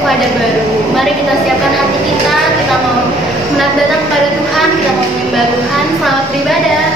daripada baru. Mari kita siapkan hati kita, kita mau datang kepada Tuhan, kita mau menyembah Tuhan. Selamat beribadah.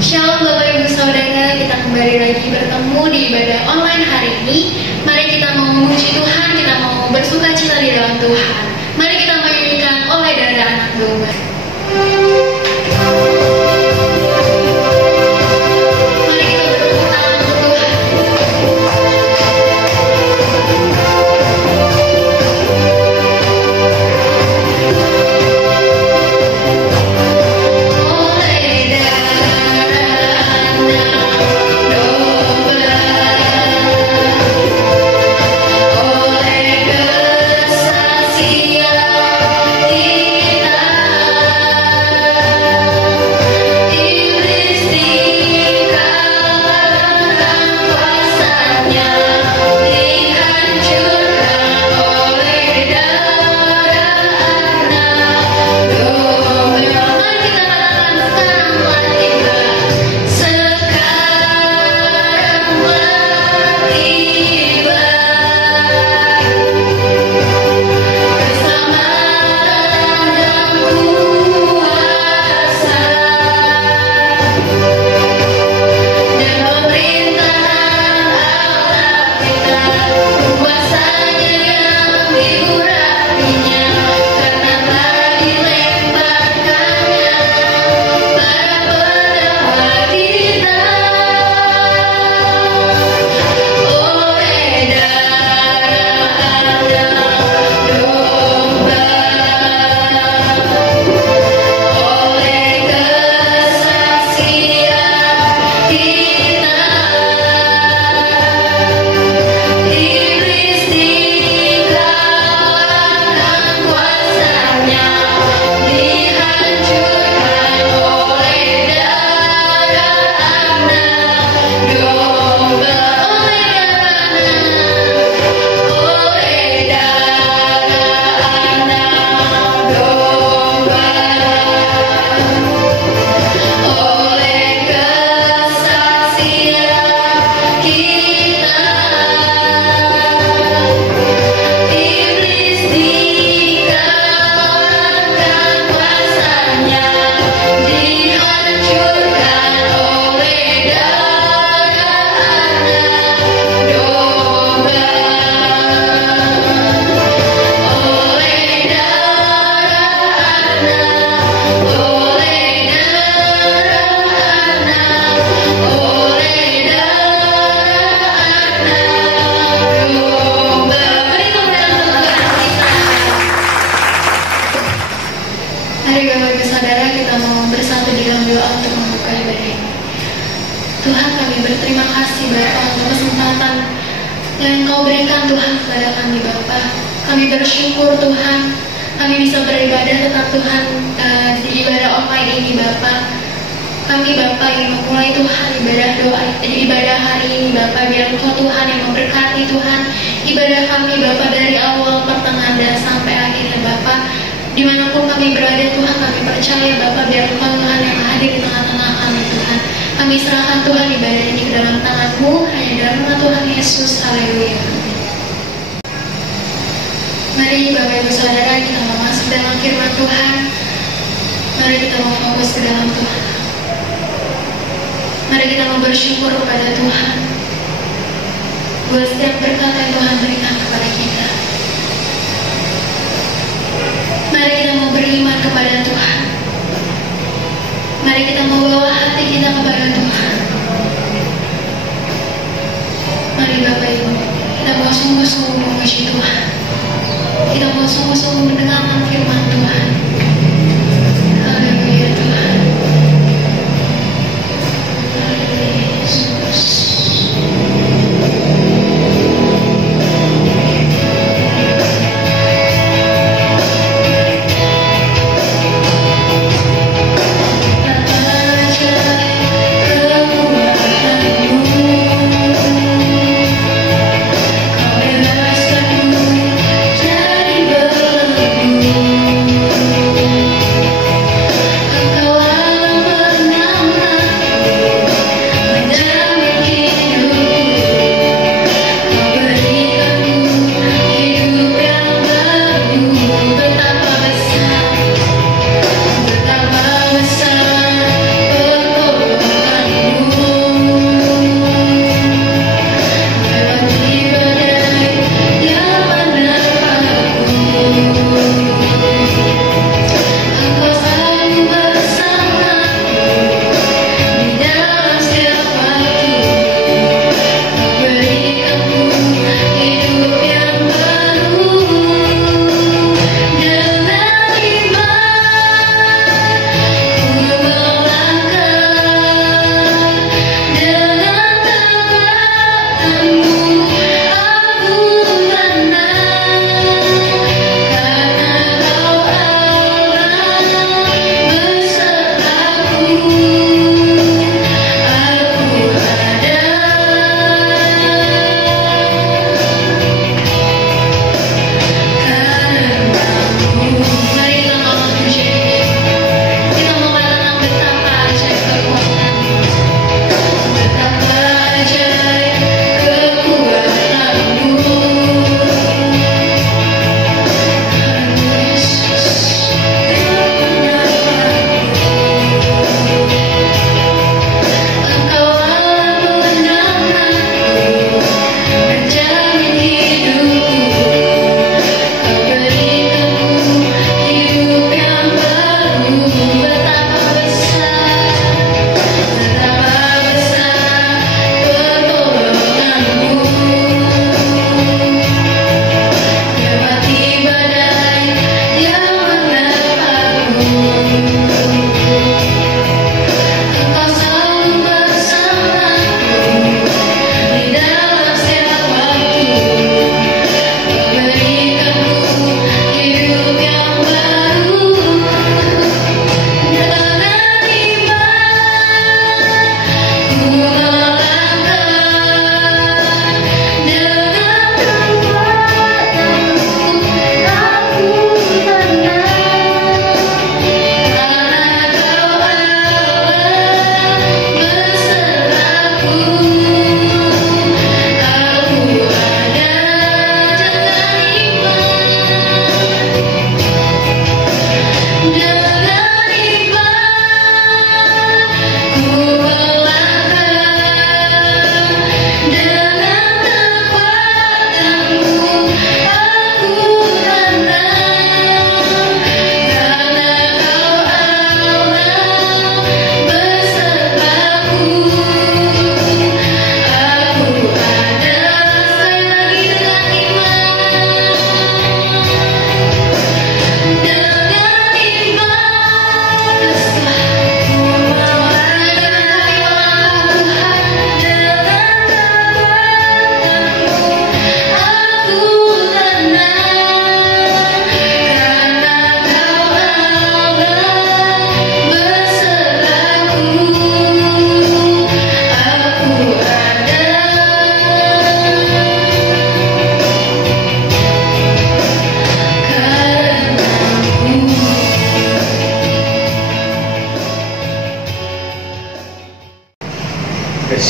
Shalom Bapak Ibu Saudara, kita kembali lagi bertemu di ibadah online hari ini. Mari kita mau memuji Tuhan, kita mau bersuka cita di dalam Tuhan. Mari kita menyanyikan Oleh Darah Anak Domba. Mari Bapak Ibu Saudara, kita mau bersatu di dalam doa untuk membuka ibadah ini. Tuhan, kami berterima kasih Bapa untuk kesempatan yang Engkau berikan Tuhan kepada kami Bapa. Kami bersyukur Tuhan, kami bisa beribadah tetap Tuhan di ibadah online ini Bapa. Kami Bapa ingin memulai Tuhan ibadah hari ini Bapa, biar Engkau Tuhan yang memberkati Tuhan ibadah kami Bapa dari awal, pertengahan dan sampai akhirnya Bapa. Dimanapun kami berada Tuhan, kami percaya Bapa, biar Engkau Tuhan yang hadir di tengah-tengah kami Tuhan. Kami serahkan Tuhan ibadah ini ke dalam tangan-Mu, hanya dalam nama Tuhan Yesus. Haleluya. Mari Bapak Ibu Saudara, kita mau masuk dalam firman Tuhan. Mari kita mau fokus ke dalam Tuhan. Mari kita mau bersyukur kepada Tuhan buat setiap berkat yang Tuhan berikan kepada kita. Mari kita mau beriman kepada Tuhan. Mari kita mau bawa hati kita kepada Tuhan. Mari Bapak Ibu, kita mau sungguh-sungguh memuji Tuhan. Kita mau sungguh-sungguh mendengarkan firman Tuhan.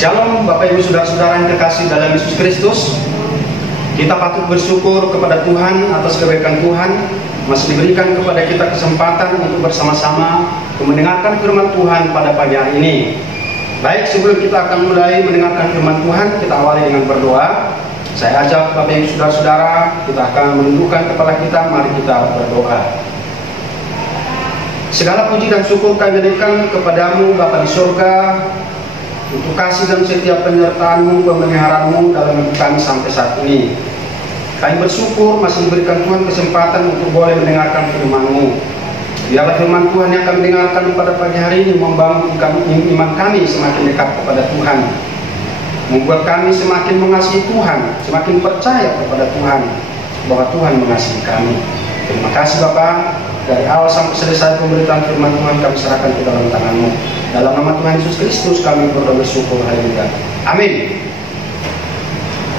Shalom Bapak Ibu Saudara-saudara yang terkasih dalam Yesus Kristus. Kita patut bersyukur kepada Tuhan atas kebaikan Tuhan masih diberikan kepada kita kesempatan untuk bersama-sama mendengarkan firman Tuhan pada pagi hari ini. Baik, sebelum kita akan mulai mendengarkan firman Tuhan, kita awali dengan berdoa. Saya ajak Bapak Ibu Saudara-saudara, kita akan menundukkan kepala kita, mari kita berdoa. Segala puji dan syukur kami berikan kepadamu Bapa di surga, untuk kasih dan setiap penyertaan-Mu, pemeliharaanmu dalam hidup kami sampai saat ini. Kami bersyukur masih diberikan Tuhan kesempatan untuk boleh mendengarkan firman-Mu. Biarlah firman Tuhan yang kami dengarkan pada pagi hari ini membangun iman kami semakin dekat kepada Tuhan, membuat kami semakin mengasihi Tuhan, semakin percaya kepada Tuhan bahwa Tuhan mengasihi kami. Terima kasih Bapa. Dari awal sampai selesai pemberitaan firman Tuhan kami serahkan ke dalam tangan-Mu. Dalam nama Tuhan Yesus Kristus kami berdoa bersyukur. Haleluya. Amin.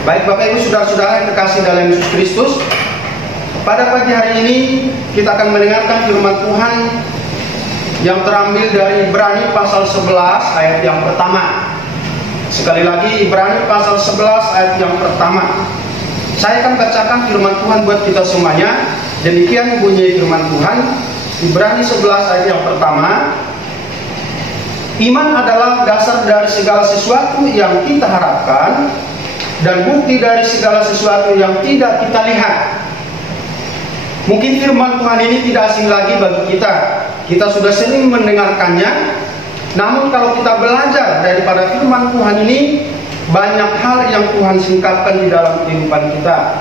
Baik Bapak Ibu Saudara-saudara yang terkasih dalam Yesus Kristus, pada pagi hari ini kita akan mendengarkan firman Tuhan yang terambil dari Ibrani pasal 11 ayat yang pertama. Sekali lagi, Ibrani pasal 11 ayat yang pertama. Saya akan bacakan firman Tuhan buat kita semuanya. Demikian bunyi firman Tuhan, Ibrani 11 ayat yang pertama. Iman adalah dasar dari segala sesuatu yang kita harapkan dan bukti dari segala sesuatu yang tidak kita lihat. Mungkin firman Tuhan ini tidak asing lagi bagi kita. Kita sudah sering mendengarkannya. Namun kalau kita belajar daripada firman Tuhan ini, banyak hal yang Tuhan singkapkan di dalam kehidupan kita.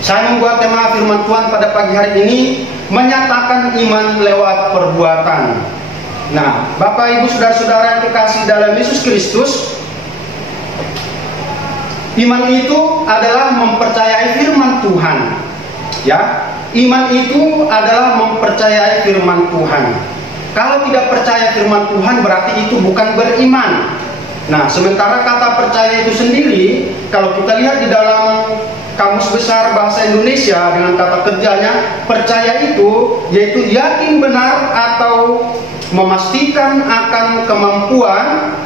Saya membuat tema firman Tuhan pada pagi hari ini, menyatakan iman lewat perbuatan. Nah, Bapak Ibu Saudara-saudara yang terkasih dalam Yesus Kristus, iman itu adalah mempercayai firman Tuhan. Ya, iman itu adalah mempercayai firman Tuhan. Kalau tidak percaya firman Tuhan berarti itu bukan beriman. Nah, sementara kata percaya itu sendiri, kalau kita lihat di dalam Kamus Besar Bahasa Indonesia dengan kata kerjanya, percaya itu yaitu yakin benar atau memastikan akan kemampuan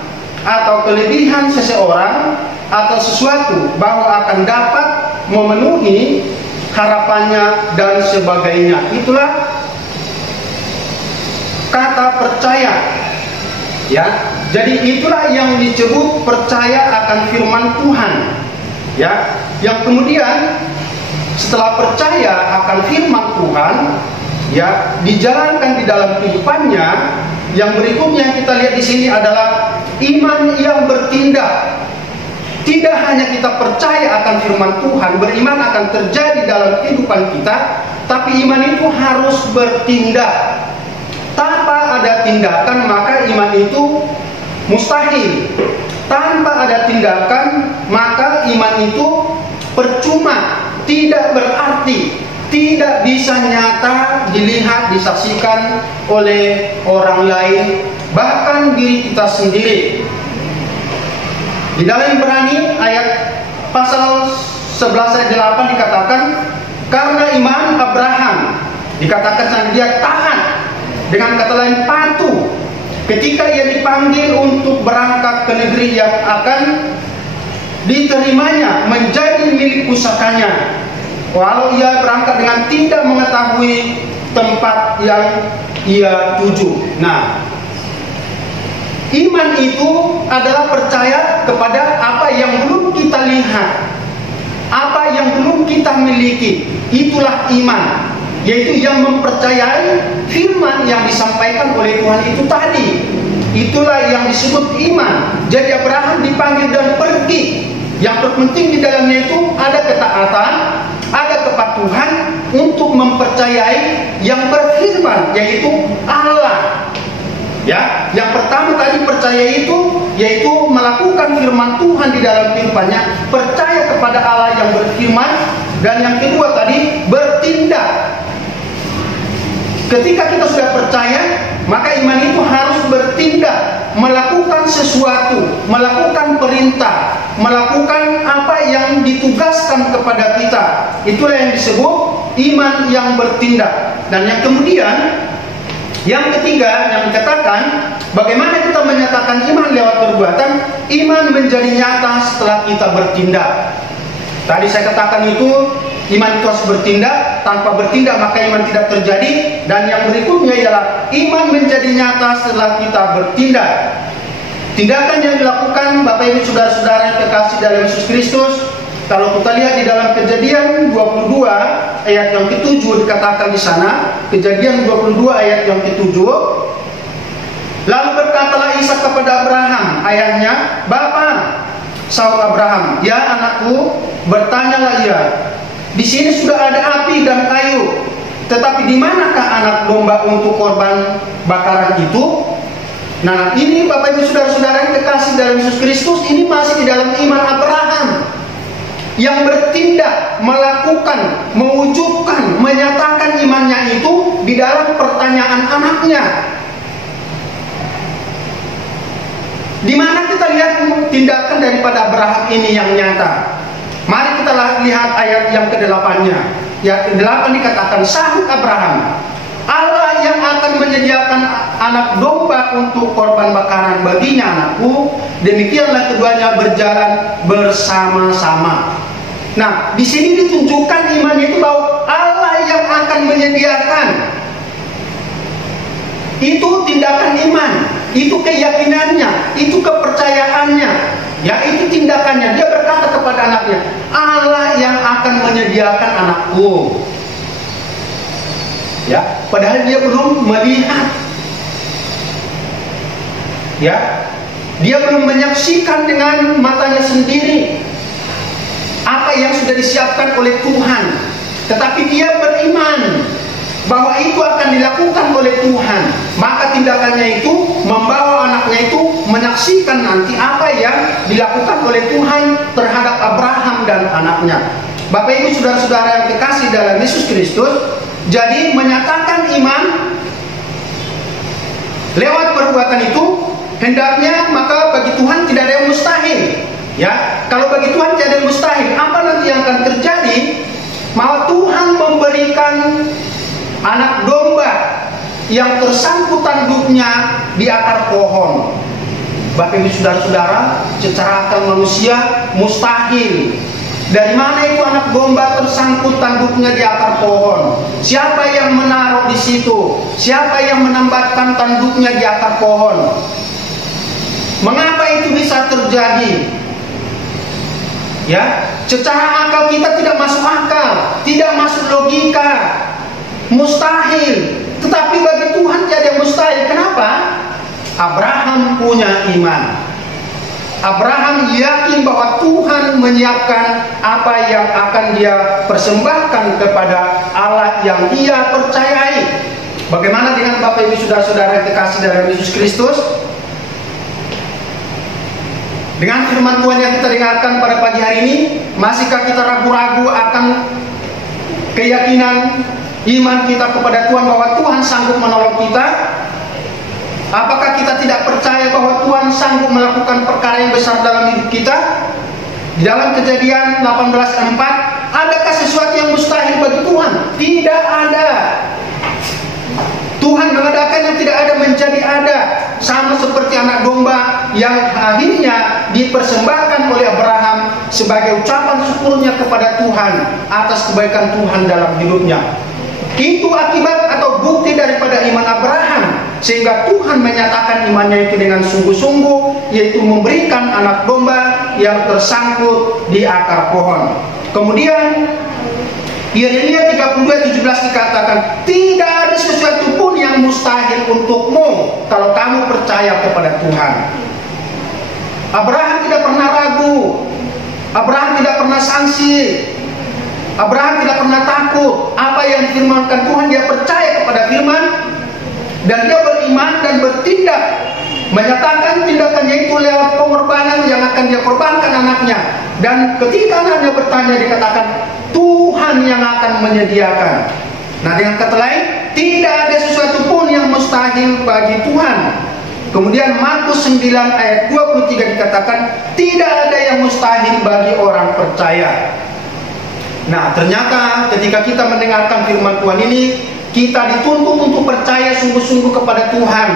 atau kelebihan seseorang atau sesuatu bahwa akan dapat memenuhi harapannya dan sebagainya. Itulah kata percaya. Ya, jadi itulah yang disebut percaya akan firman Tuhan. Ya, yang kemudian setelah percaya akan firman Tuhan, ya, dijalankan di dalam kehidupannya. Yang berikutnya yang kita lihat di sini adalah iman yang bertindak. Tidak hanya kita percaya akan firman Tuhan, beriman akan terjadi dalam kehidupan kita, tapi iman itu harus bertindak. Tanpa ada tindakan maka iman itu mustahil. Tanpa ada tindakan maka iman itu percuma, tidak berarti, tidak bisa nyata dilihat, disaksikan oleh orang lain, bahkan diri kita sendiri. Di dalam Ibrani ayat pasal 11 ayat 8 dikatakan, karena iman Abraham dikatakan dia taat, dengan kata lain patuh, ketika ia dipanggil untuk berangkat ke negeri yang akan diterimanya menjadi milik pusakanya, walau ia berangkat dengan tidak mengetahui tempat yang ia tuju. Nah, iman itu adalah percaya kepada apa yang belum kita lihat, apa yang belum kita miliki. Itulah iman, yaitu yang mempercayai firman yang disampaikan oleh Tuhan itu tadi. Itulah yang disebut iman. Jadi Abraham dipanggil dan pergi. Yang terpenting di dalamnya itu ada ketaatan, ada kepatuhan untuk mempercayai yang berfirman, yaitu Allah. Ya, yang pertama tadi percaya itu yaitu melakukan firman Tuhan di dalam firman-Nya, percaya kepada Allah yang berfirman, dan yang kedua tadi bertindak. Ketika kita sudah percaya, maka iman itu harus bertindak, melakukan sesuatu, melakukan perintah, melakukan apa yang ditugaskan kepada kita. Itulah yang disebut iman yang bertindak. Dan yang kemudian, yang ketiga yang dikatakan, bagaimana kita menyatakan iman lewat perbuatan? Iman menjadi nyata setelah kita bertindak. Tadi saya katakan itu, iman itu harus bertindak. Tanpa bertindak maka iman tidak terjadi. Dan yang berikutnya ialah iman menjadi nyata setelah kita bertindak. Tindakan yang dilakukan Bapak Ibu Saudara-saudara yang terkasih dalam Yesus Kristus, kalau kita lihat di dalam Kejadian 22 ayat yang ke-7 dikatakan di sana, Kejadian 22 ayat yang ke-7, lalu berkatalah Ishak kepada Abraham ayahnya, "Bapa," sahut Abraham. "Ya anakku," bertanyalah ia, "di sini sudah ada api dan kayu, tetapi di manakah anak domba untuk korban bakaran itu?" Nah, ini Bapak Ibu Saudara-saudara yang terkasih dalam Yesus Kristus, ini masih di dalam iman Abraham yang bertindak, melakukan, mewujudkan, menyatakan imannya itu di dalam pertanyaan anaknya. Di mana kita lihat tindakan daripada Abraham ini yang nyata? Mari kita lihat ayat yang ke-8-nya. Ayat ke-8 dikatakan, sahut Abraham, "Allah yang akan menyediakan anak domba untuk korban bakaran baginya anakku, demikianlah keduanya berjalan bersama-sama." Nah, di sini ditunjukkan imannya itu bahwa Allah yang akan menyediakan. Itu tindakan iman, itu keyakinannya, itu kepercayaannya, ya itu tindakannya. Dia berkata kepada anaknya, "Allah yang akan menyediakan anakku." Ya, padahal dia belum melihat. Ya, dia belum menyaksikan dengan matanya sendiri apa yang sudah disiapkan oleh Tuhan. Tetapi dia beriman bahwa itu akan dilakukan oleh Tuhan. Maka tindakannya itu membawa anaknya itu menyaksikan nanti apa yang dilakukan oleh Tuhan terhadap Abraham dan anaknya. Bapak Ibu Saudara-saudara yang terkasih dalam Yesus Kristus, jadi menyatakan iman lewat perbuatan itu hendaknya maka bagi Tuhan tidak ada yang mustahil. Ya, kalau bagi Tuhan tidak ada yang mustahil, apa nanti yang akan terjadi? Bahwa Tuhan memberikan anak domba yang tersangkut tanduknya di akar pohon. Bapak Ibu Saudara-saudara, secara akal manusia mustahil. Dari mana itu anak domba tersangkut tanduknya di akar pohon? Siapa yang menaruh di situ? Siapa yang menambatkan tanduknya di akar pohon? Mengapa itu bisa terjadi? Ya, secara akal kita tidak masuk akal, tidak masuk logika, mustahil. Tetapi bagi Tuhan tidak ada mustahil. Kenapa? Abraham punya iman. Abraham yakin bahwa Tuhan menyiapkan apa yang akan dia persembahkan kepada Allah yang dia percayai. Bagaimana dengan Bapak Ibu Saudara-saudara yang terkasih dalam Yesus Kristus? Dengan firman Tuhan yang kita dengarkan pada pagi hari ini, masihkah kita ragu-ragu akan keyakinan iman kita kepada Tuhan bahwa Tuhan sanggup menolong kita? Apakah kita tidak percaya bahwa Tuhan sanggup melakukan perkara yang besar dalam hidup kita? kita? Di dalam Kejadian 18:4, adakah sesuatu yang mustahil bagi Tuhan? Tidak ada. Tuhan mengadakan yang tidak ada menjadi ada. Sama seperti anak domba yang akhirnya dipersembahkan oleh Abraham sebagai ucapan syukurnya kepada Tuhan atas kebaikan Tuhan dalam hidupnya. Itu akibat atau bukti daripada iman Abraham, sehingga Tuhan menyatakan imannya itu dengan sungguh-sungguh, yaitu memberikan anak domba yang tersangkut di akar pohon. Kemudian Yeremia 32:17 dikatakan, tidak ada sesuatu pun yang mustahil untukmu kalau kamu percaya kepada Tuhan. Abraham tidak pernah ragu, Abraham tidak pernah sangsi, Abraham tidak pernah takut. Apa yang difirmankan Tuhan, dia percaya kepada firman, dan dia beriman dan bertindak, menyatakan tindakannya itu lewat pengorbanan yang akan dia korbankan anaknya. Dan ketika anaknya bertanya, dikatakan Tuhan yang akan menyediakan. Nah, dengan kata lain, tidak ada sesuatu pun yang mustahil bagi Tuhan. Kemudian Markus 9 ayat 23 dikatakan, tidak ada yang mustahil bagi orang percaya. Nah, ternyata ketika kita mendengarkan firman Tuhan ini, kita dituntut untuk percaya sungguh-sungguh kepada Tuhan.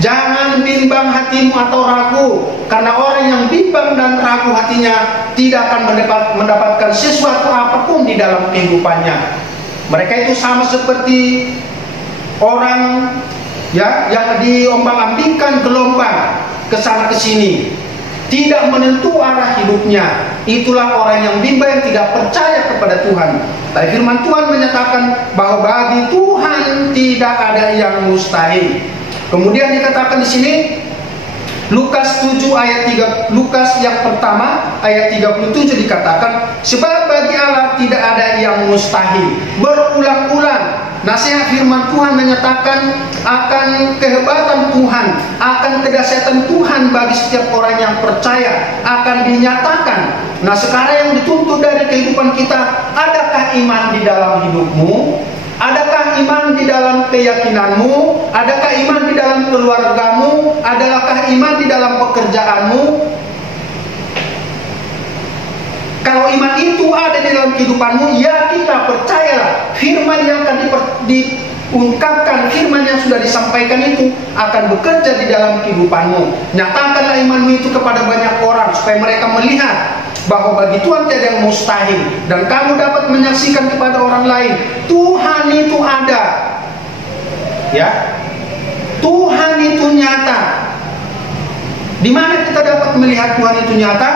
Jangan bimbang hatimu atau ragu, karena orang yang bimbang dan ragu hatinya tidak akan mendapatkan sesuatu apapun di dalam kehidupannya. Mereka itu sama seperti orang yang diombang-ambingkan gelombang ke sana ke sini, tidak menentu arah hidupnya. Itulah orang yang bimbang, yang tidak percaya kepada Tuhan. Tapi firman Tuhan menyatakan bahwa bagi Tuhan tidak ada yang mustahil. Kemudian dikatakan di sini Lukas 7 ayat 3, Lukas yang pertama ayat 37 dikatakan, sebab bagi Allah tidak ada yang mustahil. Berulang-ulang nasihat firman Tuhan menyatakan akan kehebatan Tuhan, akan kedahsyatan Tuhan bagi setiap orang yang percaya akan dinyatakan. Nah, sekarang yang dituntut dari kehidupan kita, adakah iman di dalam hidupmu? Adakah iman di dalam keyakinanmu? Adakah iman di dalam keluargamu? Adakah iman di dalam pekerjaanmu? Kalau iman itu ada di dalam kehidupanmu, ya kita percayalah firman yang akan diungkapkan, firman yang sudah disampaikan itu akan bekerja di dalam kehidupanmu. Nyatakanlah imanmu itu kepada banyak orang supaya mereka melihat bahwa bagi Tuhan tidak ada yang mustahil, dan kamu dapat menyaksikan kepada orang lain Tuhan itu ada. Ya, Tuhan itu nyata. Di mana kita dapat melihat Tuhan itu nyata?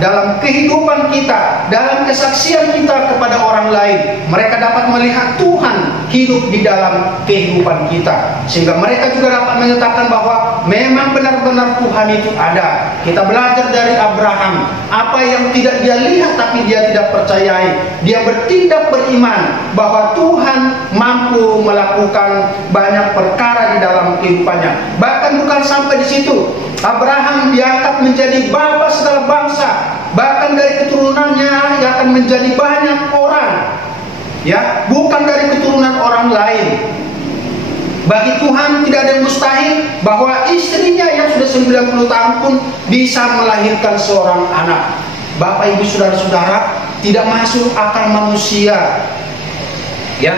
Dalam kehidupan kita, dalam kesaksian kita kepada orang lain. Mereka dapat melihat Tuhan hidup di dalam kehidupan kita, sehingga mereka juga dapat menyatakan bahwa memang benar-benar Tuhan itu ada. Kita belajar dari Abraham, apa yang tidak dia lihat tapi dia tidak percayai, dia bertindak beriman bahwa Tuhan mampu melakukan banyak perkara di dalam kehidupannya. Bahkan bukan sampai di situ, Abraham diangkat menjadi bapa segala bangsa. Bahkan dari keturunannya yang akan menjadi banyak orang. Ya, bukan dari keturunan orang lain. Bagi Tuhan tidak ada yang mustahil bahwa istrinya yang sudah 90 tahun pun bisa melahirkan seorang anak. Bapak, Ibu, saudara-saudara, tidak masuk akal manusia. Ya,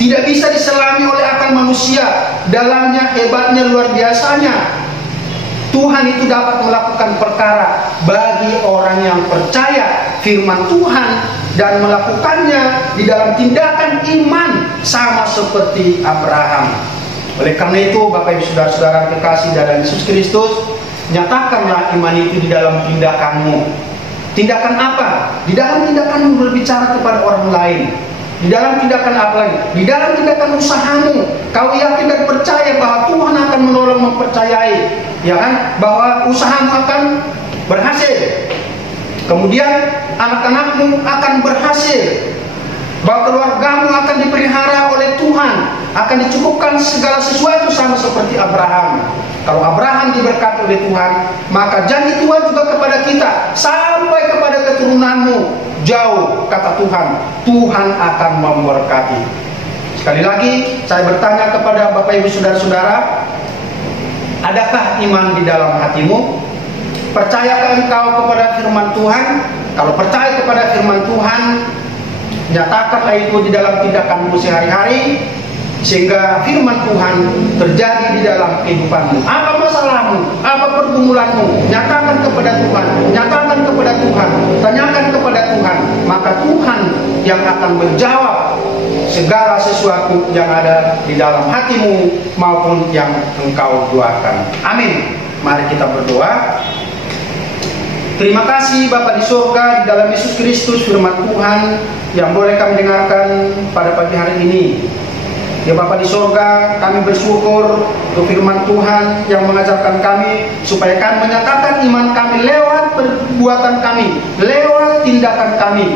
tidak bisa diselami oleh akal manusia. Dalamnya, hebatnya, luar biasanya. Tuhan itu dapat melakukan perkara bagi orang yang percaya firman Tuhan dan melakukannya di dalam tindakan iman sama seperti Abraham. Oleh karena itu, Bapak Ibu saudara-saudara kekasih dalam Yesus Kristus, nyatakanlah iman itu di dalam tindakanmu. Tindakan apa? Di dalam tindakanmu berbicara kepada orang lain. Di dalam tindakan apa lagi? Di dalam tindakan usahamu. Kau yakin dan percaya bahwa Tuhan akan menolong, mempercayai, ya kan? Bahwa usahamu akan berhasil. Kemudian anak-anakmu akan berhasil. Bahwa keluargamu akan dipelihara oleh Tuhan, akan dicukupkan segala sesuatu sama seperti Abraham. Kalau Abraham diberkati oleh Tuhan, maka janji Tuhan juga kepada kita, sampai kepada keturunanmu. Jauh, kata Tuhan, Tuhan akan memberkati. Sekali lagi, saya bertanya kepada Bapak Ibu saudara-saudara, adakah iman di dalam hatimu? Percayakah engkau kepada firman Tuhan? Kalau percaya kepada firman Tuhan, nyatakanlah itu di dalam tindakanmu sehari-hari, sehingga firman Tuhan terjadi di dalam kehidupanmu. Apa masalahmu? Apa pergumulanmu? Nyatakan kepada Tuhan. Nyatakan kepada Tuhan. Tanyakan kepada Tuhan. Maka Tuhan yang akan menjawab segala sesuatu yang ada di dalam hatimu maupun yang engkau doakan. Amin. Mari kita berdoa. Terima kasih Bapa di surga, di dalam Yesus Kristus firman Tuhan yang boleh kami dengarkan pada pagi hari ini. Ya Bapa di surga, kami bersyukur untuk firman Tuhan yang mengajarkan kami supaya kami menyatakan iman kami lewat perbuatan kami, lewat tindakan kami.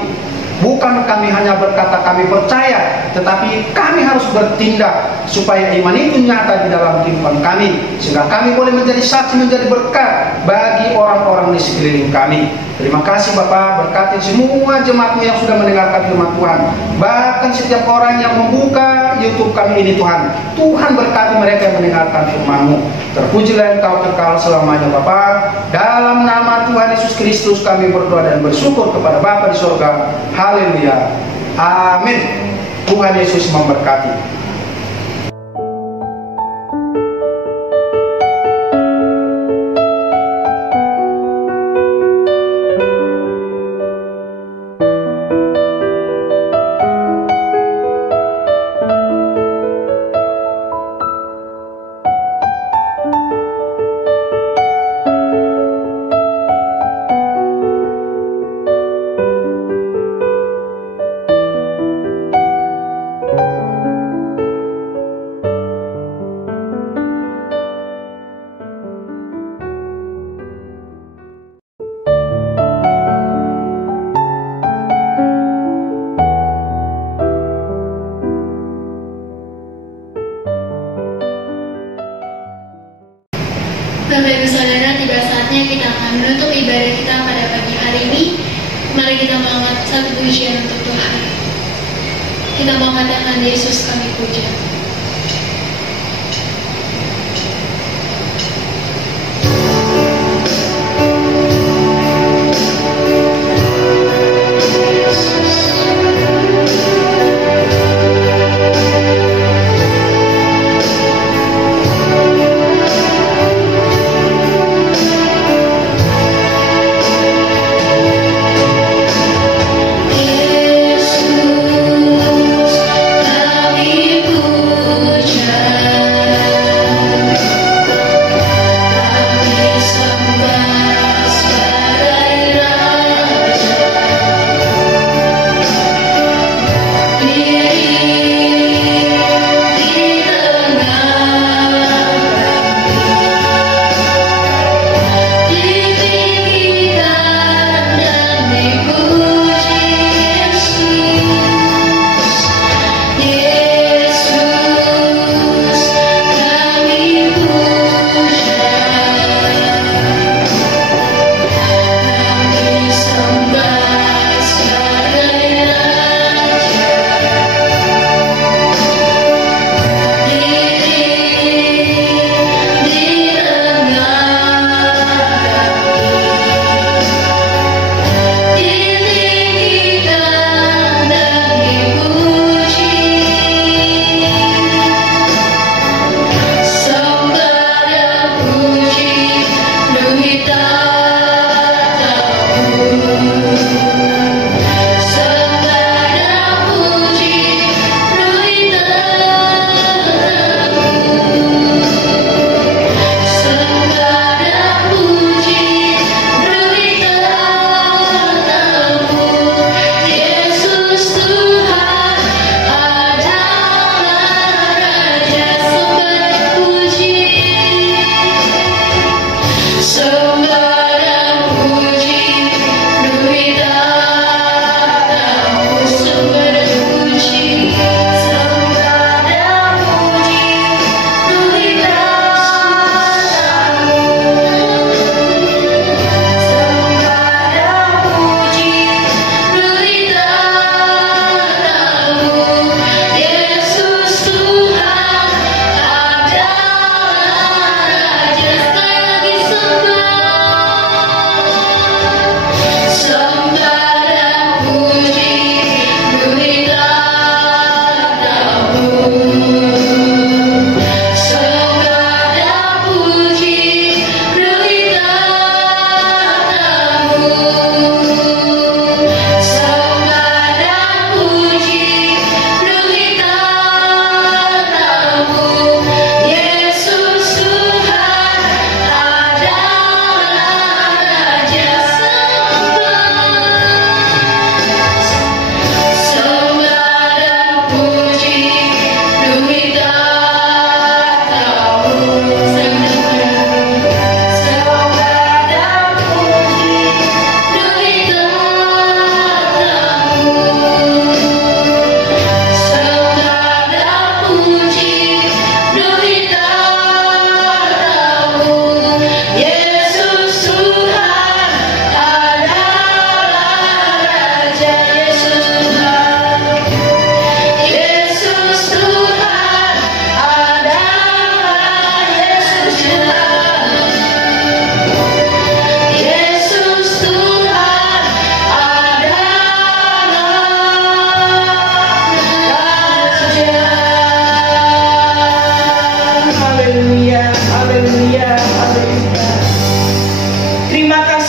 Bukan kami hanya berkata kami percaya, tetapi kami harus bertindak supaya iman itu nyata di dalam kehidupan kami, sehingga kami boleh menjadi saksi, menjadi berkat bagi orang-orang di sekeliling kami. Terima kasih Bapak, berkati semua jemaat-Mu yang sudah mendengarkan firman Tuhan. Bahkan setiap orang yang membuka YouTube kami ini Tuhan, Tuhan berkati mereka yang mendengarkan firman-Mu. Terpujilah Engkau kekal selamanya Bapak. Dalam nama Tuhan Yesus Kristus kami berdoa dan bersyukur kepada Bapa di surga. Haleluya. Amin. Tuhan Yesus memberkati. Bapak Ibu Saudara, tiba saatnya kita akan menutup ibadah kita pada pagi hari ini. Mari kita mengangkat satu pujian untuk Tuhan. Kita mengatakan Yesus kami puja. Kami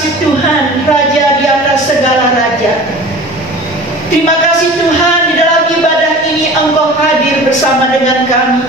kasih Tuhan, Raja di atas segala raja. Terima kasih Tuhan, di dalam ibadah ini Engkau hadir bersama dengan kami.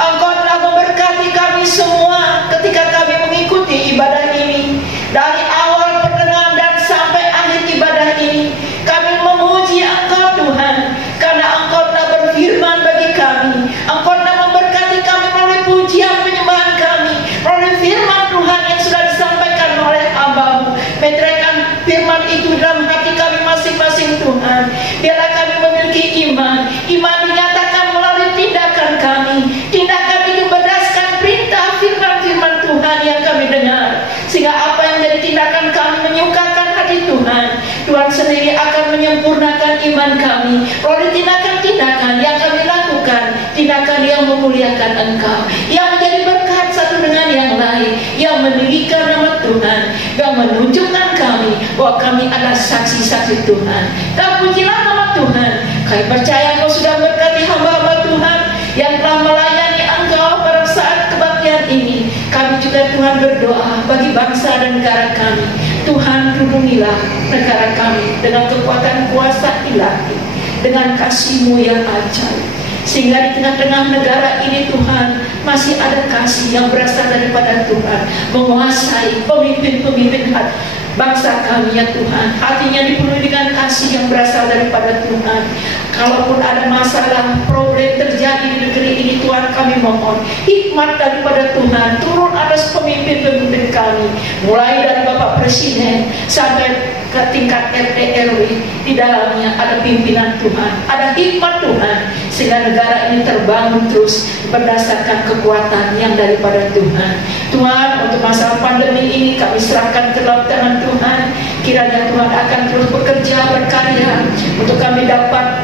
Engkau telah memberkati kami semua ketika kami mengikuti ibadah ini. Dari awal pertengahan dan sampai akhir ibadah ini, kami memuji Engkau Tuhan, karena Engkau telah berfirman bagi kami. Engkau telah memberkati kami melalui pujian penyembahan kami, melalui firman Tuhan yang sudah disampaikan oleh hamba-Mu. Meteraikan firman itu dalam hati kami masing-masing Tuhan. Biarlah kami memiliki iman. Iman dinyatakan melalui tindakan kami. Tindakan itu berdasarkan perintah firman-firman Tuhan yang kami dengar, sehingga apa yang menjadi tindakan kami menyukakan hati Tuhan. Tuhan sendiri akan menyempurnakan iman kami melalui tindakan-tindakan yang kami lakukan, tindakan yang memuliakan Engkau, yang menjadi berkat satu dengan yang lain, yang meninggikan nama Tuhan, yang menunjukkan kami bahwa kami adalah saksi-saksi Tuhan. Dan pujilah nama Tuhan. Kami percaya Engkau sudah berkati hamba-hamba Tuhan yang telah melayani Engkau pada saat kebaktian ini. Kami juga Tuhan berdoa bagi bangsa dan negara kami. Tuhan, lindungilah negara kami dengan kekuatan kuasa ilahi, dengan kasih-Mu yang ajaib, sehingga di tengah-tengah negara ini Tuhan masih ada kasih yang berasal daripada Tuhan menguasai pemimpin-pemimpin bangsa kami ya Tuhan. Hatinya dipenuhi dengan kasih yang berasal daripada Tuhan. Kalaupun ada masalah, problem terjadi di negeri ini Tuhan, kami mohon hikmat daripada Tuhan turun atas pemimpin-pemimpin kami, mulai dari Bapak Presiden sampai ke tingkat RT RW. Di dalamnya ada pimpinan Tuhan, ada hikmat Tuhan, sehingga negara ini terbangun terus berdasarkan kekuatan yang daripada Tuhan. Tuhan, untuk masa pandemi ini kami serahkan ke dalam tangan Tuhan. Kiranya Tuhan akan terus bekerja, berkarya untuk kami dapat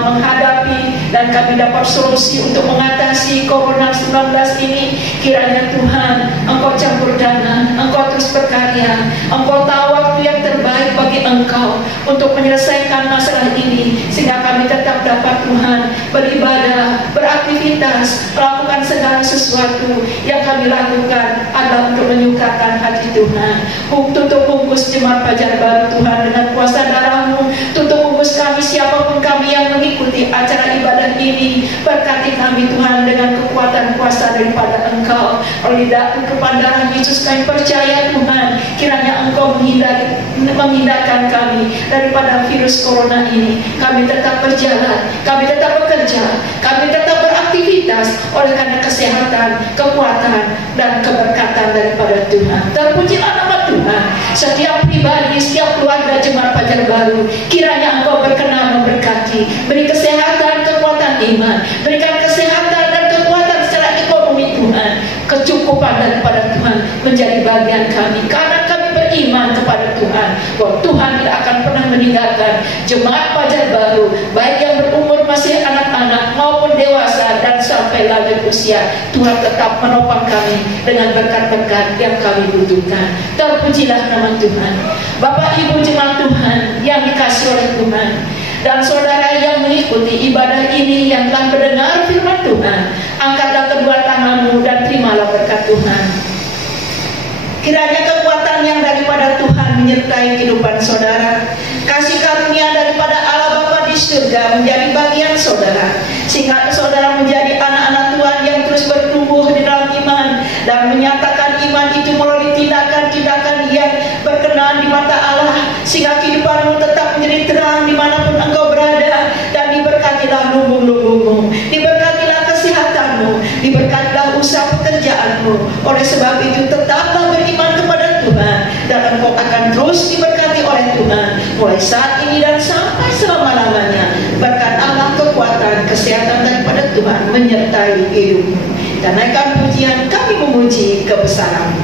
menghadapi dan kami dapat solusi untuk mengatasi Corona-19 ini. Kiranya Tuhan Engkau campur tangan, Engkau terus berkarya. Engkau tahu waktu yang terbaik bagi Engkau untuk menyelesaikan masalah ini, sehingga kami tetap dapat Tuhan beribadah, beraktivitas, melakukan segala sesuatu yang kami lakukan adalah untuk menyukakan hati Tuhan. Tutup bungkus jemaat Fajar Baru Tuhan dengan kuasa darah-Mu. Tutup bungkus kami, siapapun kami yang mengikuti acara ibadah ini. Berkati kami Tuhan dengan kekuatan kuasa daripada Engkau. Oleh kepada Yesus kami percaya Tuhan, kiranya Engkau menghindarkan kami daripada virus corona ini. Kami tetap berjalan, kami tetap bekerja, kami tetap beraktivitas oleh karena kesehatan, kekuatan, dan keberkatan daripada Tuhan. Terpujilah nama Tuhan. Setiap pribadi, setiap keluarga jemaat Fajar Baru, kiranya Engkau berkenan memberkati, beri kesehatan, kekuatan iman, berikan kesehatan dan kekuatan secara ekonomi Tuhan. Kecukupan daripada Tuhan menjadi bagian kami, karena kami beriman kepada Tuhan bahwa Tuhan tidak akan pernah meninggalkan jemaat Fajar Baru, baik yang berumur masih anak-anak maupun dewasa dan sampai lanjut usia. Tuhan tetap menopang kami dengan berkat-berkat yang kami butuhkan. Terpujilah nama Tuhan. Bapak Ibu jemaat Tuhan yang dikasihi oleh Tuhan, dan saudara yang mengikuti ibadah ini yang telah mendengar firman Tuhan, angkatlah kedua tanganmu dan terimalah berkat Tuhan. Kiranya kekuatan yang daripada Tuhan menyertai kehidupan saudara. Kasih karunia daripada Allah Bapa di surga menjadi bagian saudara, sehingga saudara menjadi anak-anak Tuhan yang terus bertumbuh di dalam iman dan menyatakan iman itu melalui tindakan-tindakan yang berkenan di mata Allah, sehingga kehidupanmu tetap menjadi terang dimanapun engkau berada. Dan diberkatilah lumbung-lumbungmu, diberkatilah kesehatanmu, diberkatilah usaha pekerjaanmu. Oleh sebab itu tetaplah beriman kepada Tuhan, dan engkau akan terus diberkati oleh Tuhan mulai saat ini dan sampai selama-lamanya. Berkat Allah, kekuatan, kesehatan daripada Tuhan menyertai hidupmu. Dan naikkan pujian, kami memuji kebesaran-Mu.